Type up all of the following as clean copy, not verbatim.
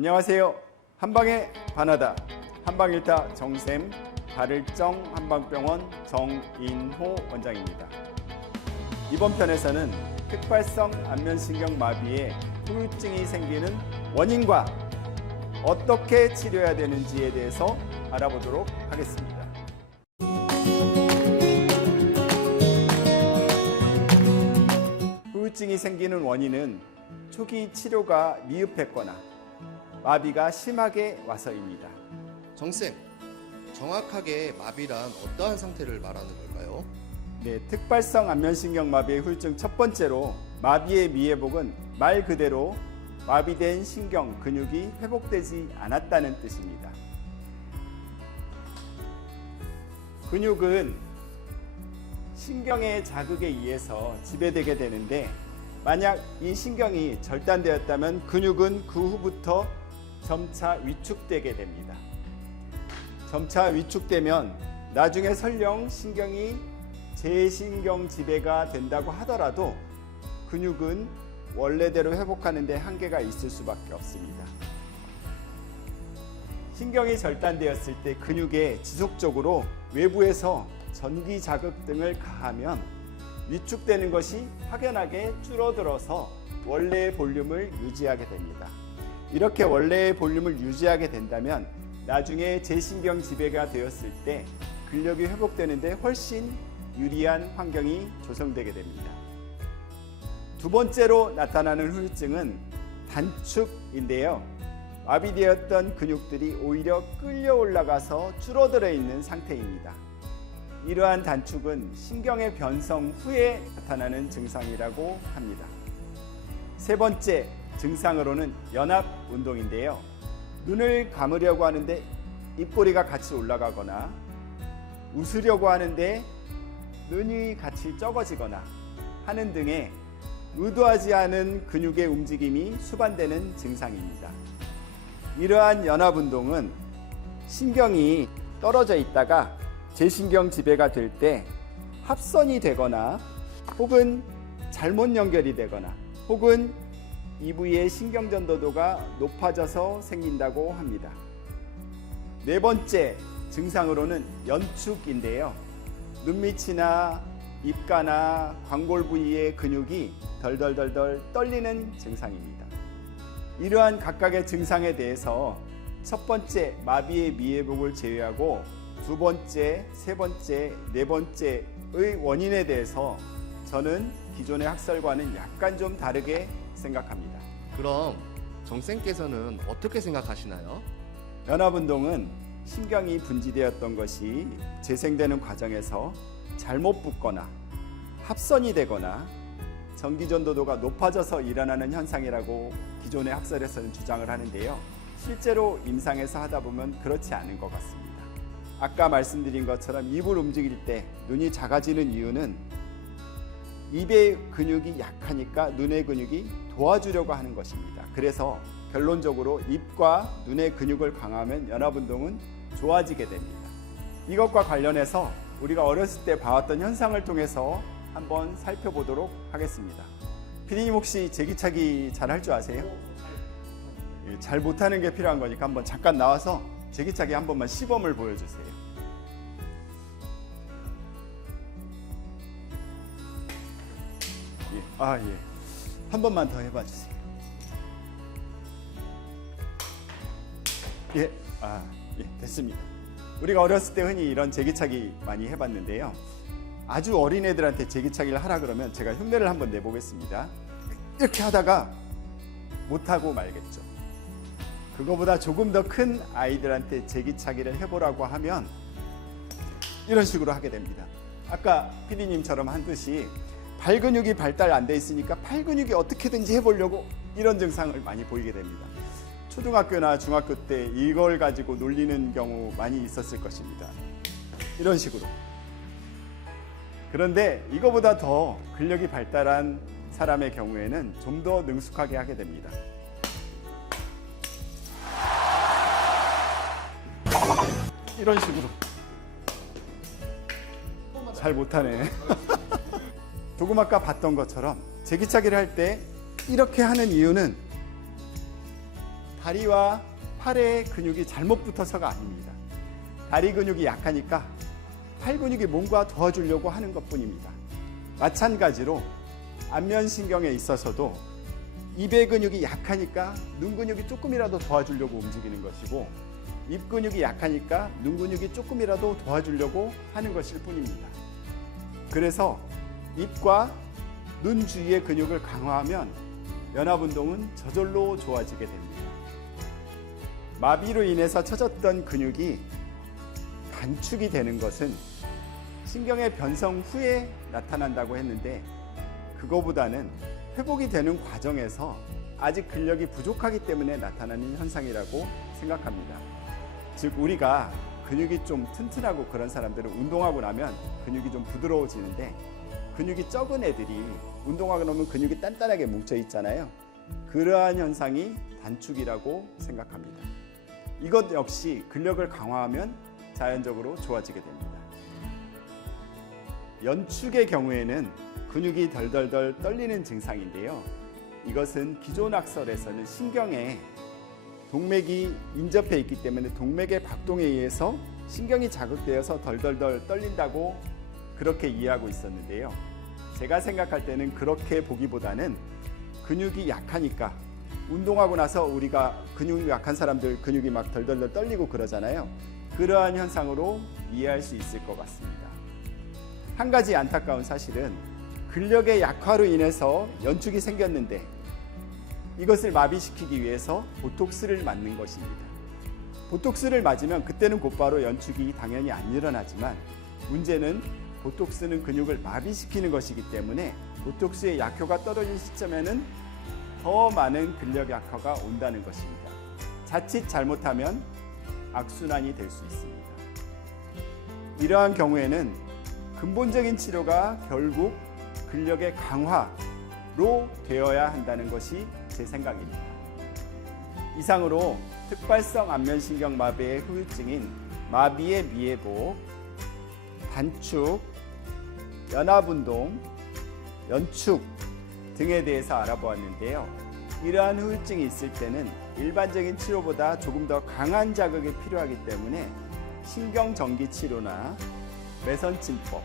안녕하세요. 한방에 반하다 한방일타 정샘 발을정 한방병원 정인호 원장입니다. 이번 편에서는 특발성 안면신경마비의 후유증이 생기는 원인과 어떻게 치료해야 되는지에 대해서 알아보도록 하겠습니다. 후유증이 생기는 원인은 초기 치료가 미흡했거나 마비가 심하게 와서입니다. 정쌤, 정확하게 마비란 어떠한 상태를 말하는 걸까요? 네, 특발성 안면신경마비의 후유증 첫 번째로 마비의 미회복은 말 그대로 마비된 신경, 근육이 회복되지 않았다는 뜻입니다. 근육은 신경의 자극에 의해서 지배되게 되는데 만약 이 신경이 절단되었다면 근육은 그 후부터 점차 위축되게 됩니다. 점차 위축되면 나중에 설령 신경이 재신경 지배가 된다고 하더라도 근육은 원래대로 회복하는 데 한계가 있을 수밖에 없습니다. 신경이 절단되었을 때 근육에 지속적으로 외부에서 전기 자극 등을 가하면 위축되는 것이 확연하게 줄어들어서 원래의 볼륨을 유지하게 됩니다. 이렇게 원래의 볼륨을 유지하게 된다면 나중에 재신경 지배가 되었을 때 근력이 회복되는데 훨씬 유리한 환경이 조성되게 됩니다. 두 번째로 나타나는 후유증은 단축인데요. 마비되었던 근육들이 오히려 끌려 올라가서 줄어들어 있는 상태입니다. 이러한 단축은 신경의 변성 후에 나타나는 증상이라고 합니다. 세 번째 증상으로는 연합 운동인데요. 눈을 감으려고 하는데 입꼬리가 같이 올라가거나 웃으려고 하는데 눈이 같이 적어지거나 하는 등의 의도하지 않은 근육의 움직임이 수반되는 증상입니다. 이러한 연합 운동은 신경이 떨어져 있다가 재신경 지배가 될 때 합선이 되거나 혹은 잘못 연결이 되거나 혹은 이 부위의 신경전도도가 높아져서 생긴다고 합니다. 네 번째 증상으로는 연축인데요. 눈밑이나 입가나 광골 부위의 근육이 덜덜덜덜 떨리는 증상입니다. 이러한 각각의 증상에 대해서 첫 번째 마비의 미회복을 제외하고 두 번째, 세 번째, 네 번째의 원인에 대해서 저는 기존의 학설과는 약간 좀 다르게 생각합니다. 그럼 정쌤께서는 어떻게 생각하시나요? 연합운동은 신경이 분지되었던 것이 재생되는 과정에서 잘못 붙거나 합선이 되거나 전기전도도가 높아져서 일어나는 현상이라고 기존의 학설에서는 주장을 하는데요. 실제로 임상에서 하다 보면 그렇지 않은 것 같습니다. 아까 말씀드린 것처럼 입을 움직일 때 눈이 작아지는 이유는 입의 근육이 약하니까 눈의 근육이 도와주려고 하는 것입니다. 그래서 결론적으로 입과 눈의 근육을 강화하면 연합운동은 좋아지게 됩니다. 이것과 관련해서 우리가 어렸을 때 봐왔던 현상을 통해서 한번 살펴보도록 하겠습니다. 피디님 혹시 제기차기 잘 할 줄 아세요? 잘 못하는 게 필요한 거니까 한번 잠깐 나와서 제기차기 한 번만 시범을 보여주세요. 예. 한 번만 더 해봐 주세요. 예, 됐습니다. 우리가 어렸을 때 흔히 이런 제기차기 많이 해봤는데요. 아주 어린 애들한테 제기차기를 하라 그러면 제가 흉내를 한번 내보겠습니다. 이렇게 하다가 못하고 말겠죠. 그거보다 조금 더 큰 아이들한테 제기차기를 해보라고 하면 이런 식으로 하게 됩니다. 아까 PD님처럼 한 듯이 발 근육이 발달 안 돼 있으니까 팔 근육이 어떻게든지 해보려고 이런 증상을 많이 보이게 됩니다. 초등학교나 중학교 때 이걸 가지고 놀리는 경우 많이 있었을 것입니다. 이런 식으로. 그런데 이거보다 더 근력이 발달한 사람의 경우에는 좀 더 능숙하게 하게 됩니다. 이런 식으로. 잘 못하네. 조금 아까 봤던 것처럼 제기차기를 할 때 이렇게 하는 이유는 다리와 팔의 근육이 잘못 붙어서가 아닙니다. 다리 근육이 약하니까 팔 근육이 뭔가 도와주려고 하는 것뿐입니다. 마찬가지로 안면신경에 있어서도 입의 근육이 약하니까 눈 근육이 조금이라도 도와주려고 움직이는 것이고, 입 근육이 약하니까 눈 근육이 조금이라도 도와주려고 하는 것일 뿐입니다. 그래서 입과 눈 주위의 근육을 강화하면 연합운동은 저절로 좋아지게 됩니다. 마비로 인해서 처졌던 근육이 단축이 되는 것은 신경의 변성 후에 나타난다고 했는데, 그거보다는 회복이 되는 과정에서 아직 근력이 부족하기 때문에 나타나는 현상이라고 생각합니다. 즉, 우리가 근육이 좀 튼튼하고 그런 사람들은 운동하고 나면 근육이 좀 부드러워지는데, 근육이 적은 애들이 운동하고 나면 근육이 단단하게 뭉쳐 있잖아요. 그러한 현상이 단축이라고 생각합니다. 이것 역시 근력을 강화하면 자연적으로 좋아지게 됩니다. 연축의 경우에는 근육이 덜덜덜 떨리는 증상인데요. 이것은 기존 학설에서는 신경에 동맥이 인접해 있기 때문에 동맥의 박동에 의해서 신경이 자극되어서 덜덜덜 떨린다고 그렇게 이해하고 있었는데요. 제가 생각할 때는 그렇게 보기보다는 근육이 약하니까, 운동하고 나서 우리가 근육이 약한 사람들 근육이 막 덜덜덜 떨리고 그러잖아요. 그러한 현상으로 이해할 수 있을 것 같습니다. 한 가지 안타까운 사실은 근력의 약화로 인해서 연축이 생겼는데 이것을 마비시키기 위해서 보톡스를 맞는 것입니다. 보톡스를 맞으면 그때는 곧바로 연축이 당연히 안 일어나지만, 문제는 보톡스는 근육을 마비시키는 것이기 때문에 보톡스의 약효가 떨어진 시점에는 더 많은 근력 약화가 온다는 것입니다. 자칫 잘못하면 악순환이 될 수 있습니다. 이러한 경우에는 근본적인 치료가 결국 근력의 강화로 되어야 한다는 것이 제 생각입니다. 이상으로 특발성 안면신경 마비의 후유증인 마비의 미회복, 단축, 연합운동, 연축 등에 대해서 알아보았는데요. 이러한 후유증이 있을 때는 일반적인 치료보다 조금 더 강한 자극이 필요하기 때문에 신경전기 치료나 매선침법,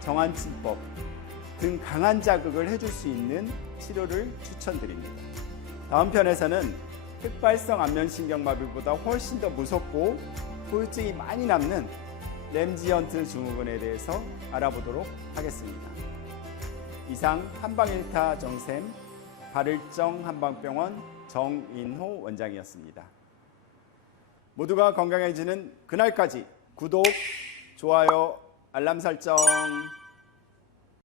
정환침법 등 강한 자극을 해줄 수 있는 치료를 추천드립니다. 다음 편에서는 특발성 안면신경마비보다 훨씬 더 무섭고 후유증이 많이 남는 램지헌트 증후군에 대해서 알아보도록 하겠습니다. 이상 한방일타 정샘 발을정 한방병원 정인호 원장이었습니다. 모두가 건강해지는 그날까지 구독, 좋아요, 알람 설정